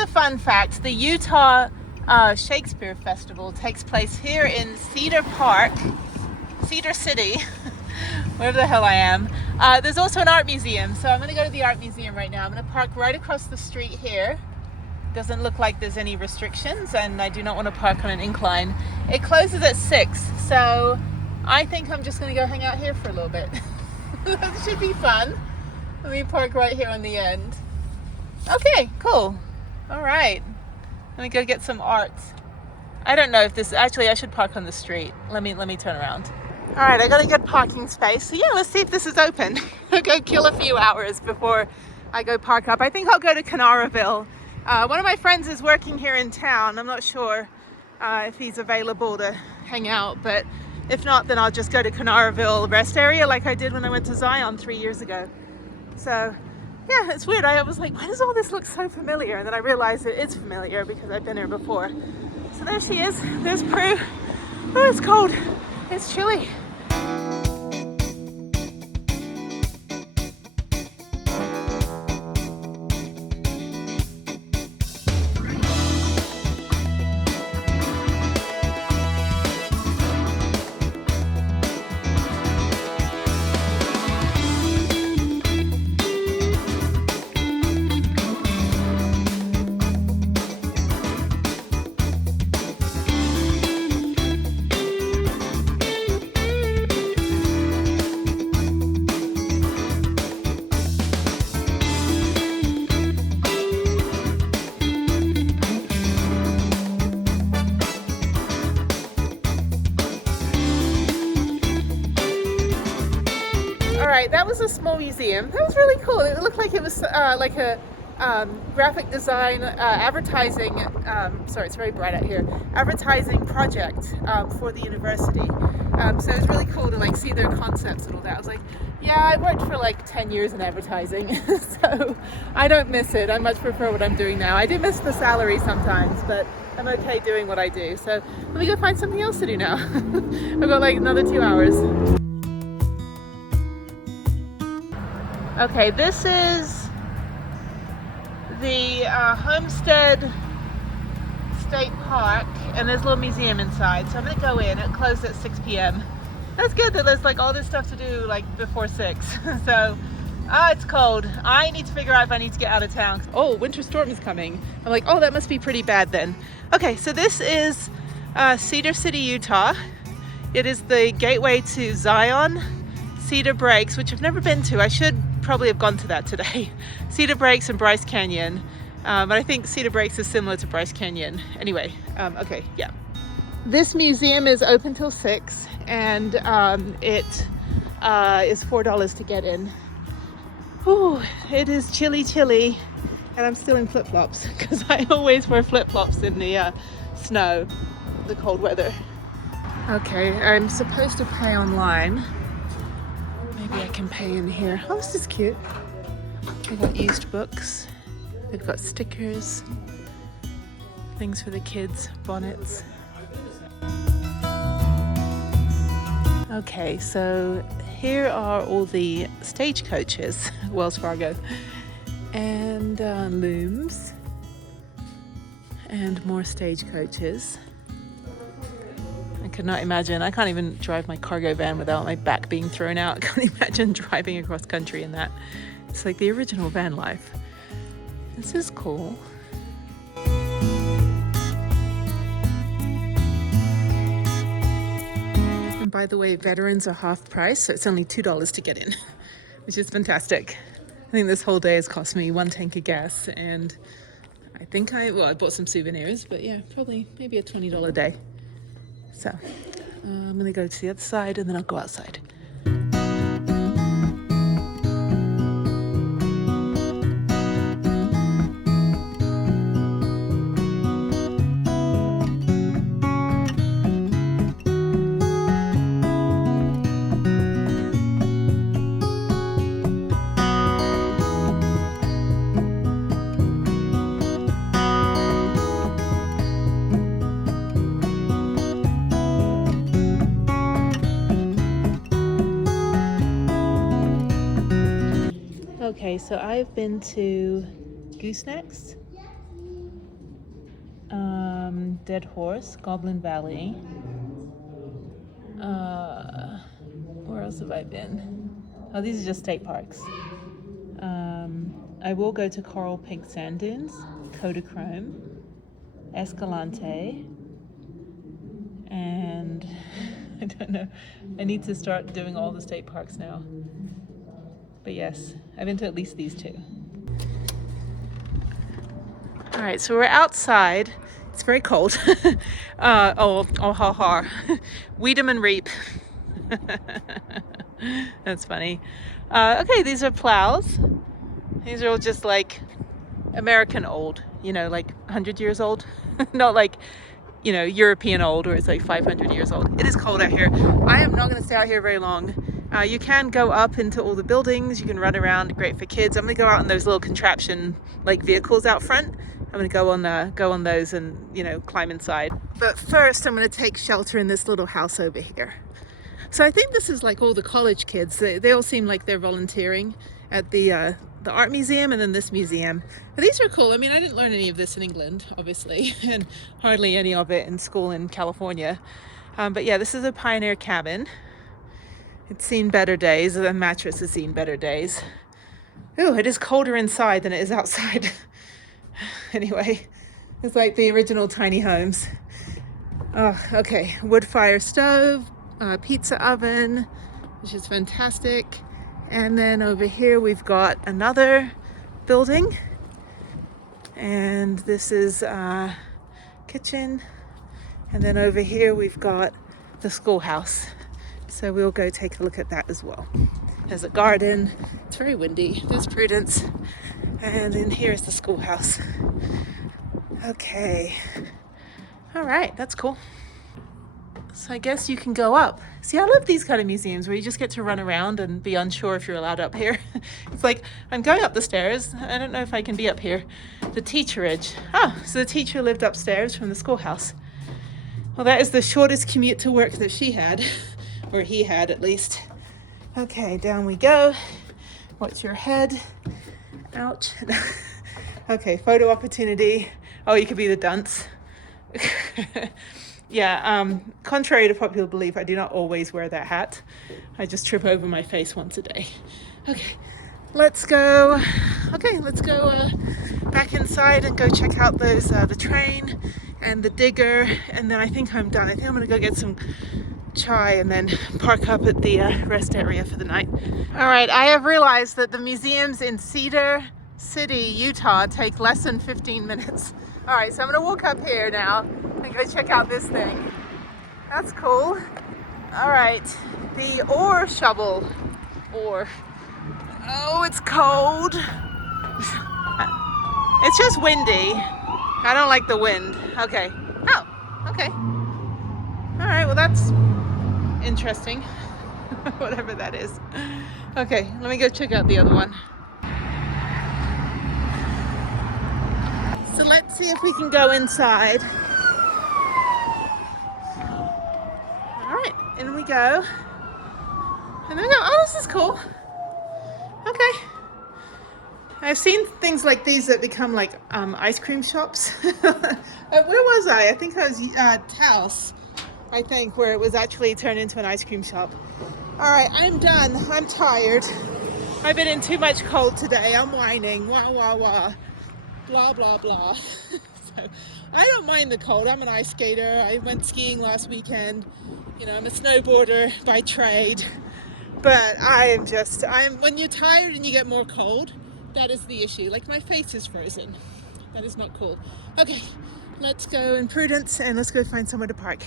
a fun fact. The Utah Shakespeare Festival takes place here in Cedar Park, Cedar City, wherever the hell I am. There's also an art museum, so I'm going to go to the art museum right now. I'm going to park right across the street here. Doesn't look like there's any restrictions, and I do not want to park on an incline. It closes at 6, so I think I'm just going to go hang out here for a little bit. That should be fun. Let me park right here on the end. Okay, cool. All right. Let me go get some art. I don't know if this, actually I should park on the street. Let me turn around. All right, I got a good parking space. So yeah, let's see if this is open. I'll go kill a few hours before I go park up. I think I'll go to Canaraville. One of my friends is working here in town. I'm not sure if he's available to hang out, but if not, then I'll just go to Canaraville rest area like I did when I went to Zion 3 years ago. So yeah, it's weird. I was like, why does all this look so familiar? And then I realized it is familiar because I've been here before. So there she is. There's Prue. Oh, it's cold. It's chilly. That was a small museum. That was really cool. It looked like it was like a graphic design advertising, sorry, it's very bright out here, advertising project for the university. So it was really cool to like see their concepts and all that. I was like, yeah, I worked for like 10 years in advertising, so I don't miss it. I much prefer what I'm doing now. I do miss the salary sometimes, but I'm okay doing what I do. So let me go find something else to do now. I've got like another 2 hours. Okay, this is the Homestead State Park, and there's a little museum inside. So I'm gonna go in. It closed at 6 p.m. That's good that there's like all this stuff to do like before 6. So, it's cold. I need to figure out if I need to get out of town. Oh, winter storm is coming. I'm like, oh, that must be pretty bad then. Okay, so this is Cedar City, Utah. It is the gateway to Zion, Cedar Breaks, which I've never been to. I should probably have gone to that today. Cedar Breaks and Bryce Canyon. But I think Cedar Breaks is similar to Bryce Canyon. Anyway, okay, yeah. This museum is open till 6, and it is $4 to get in. Ooh, it is chilly, and I'm still in flip-flops because I always wear flip-flops in the snow, the cold weather. Okay, I'm supposed to pay online. Maybe I can pay in here. Oh, this is cute. They've got used books. They've got stickers, things for the kids, bonnets. Okay, so here are all the stagecoaches, Wells Fargo, and looms, and more stagecoaches. I could not imagine. I can't even drive my cargo van without my back being thrown out. I can't imagine driving across country in that. It's like the original Vanlife. This is cool. And by the way, veterans are half price, so it's only $2 to get in, which is fantastic. I think this whole day has cost me 1 tank of gas, and I think I bought some souvenirs, but yeah, probably maybe a $20 day. So I'm gonna go to the other side and then I'll go outside. Okay, so I've been to Goosenecks, Dead Horse, Goblin Valley. Where else have I been? Oh, these are just state parks. I will go to Coral Pink Sand Dunes, Kodachrome, Escalante, and I don't know. I need to start doing all the state parks now. But yes, I've been to at least these two. All right, so we're outside. It's very cold. Oh, ha ha. Weed 'em and reap. That's funny. Okay, these are plows. These are all just like American old, you know, like 100 years old. Not like, you know, European old, or it's like 500 years old. It is cold out here. I am not going to stay out here very long. You can go up into all the buildings. You can run around. Great for kids. I'm going to go out in those little contraption like vehicles out front. I'm going to go on those and, you know, climb inside. But first I'm going to take shelter in this little house over here. So I think this is like all the college kids. They all seem like they're volunteering at the art museum and then this museum. But these are cool. I mean, I didn't learn any of this in England, obviously, and hardly any of it in school in California. But yeah, this is a pioneer cabin. It's seen better days. The mattress has seen better days. Ooh, it is colder inside than it is outside. Anyway, it's like the original tiny homes. Oh, okay, wood fire stove, pizza oven, which is fantastic. And then over here we've got another building. And this is kitchen. And then over here we've got the schoolhouse. So we'll go take a look at that as well. There's a garden. It's very windy. There's Prudence. And in here is the schoolhouse. Okay. All right, that's cool. So I guess you can go up. See, I love these kind of museums where you just get to run around and be unsure if you're allowed up here. It's like, I'm going up the stairs. I don't know if I can be up here. The teacherage. Oh, so the teacher lived upstairs from the schoolhouse. Well, that is the shortest commute to work that she had, or he had at least. Okay, down we go. Watch your head. Ouch. Okay, photo opportunity. Oh, you could be the dunce. Yeah, contrary to popular belief, I do not always wear that hat. I just trip over my face once a day. Okay, let's go. Okay, let's go back inside and go check out those the train and the digger, and then I think I'm done. I think I'm gonna go get some chai and then park up at the rest area for the night. All right, I have realized that the museums in Cedar City, Utah take less than 15 minutes. All right, so I'm gonna walk up here now and go check out this thing. That's cool. All right, the ore shovel. Ore. Oh, it's cold. It's just windy. I don't like the wind. Okay. Oh, okay. All right, well that's interesting. Whatever that is. Okay, let me go check out the other one. So let's see if we can go inside. All right, in we go. And there we go. Oh, this is cool. Okay. I've seen things like these that become like ice cream shops. Where was I? I think I was Taos, I think, where it was actually turned into an ice cream shop. All right, I'm done. I'm tired. I've been in too much cold today. I'm whining. Wah, wah, wah. Blah, blah, blah. So I don't mind the cold. I'm an ice skater. I went skiing last weekend. You know, I'm a snowboarder by trade. But when you're tired and you get more cold, that is the issue. Like my face is frozen. That is not cool. Okay, let's go in Prudence and let's go find somewhere to park.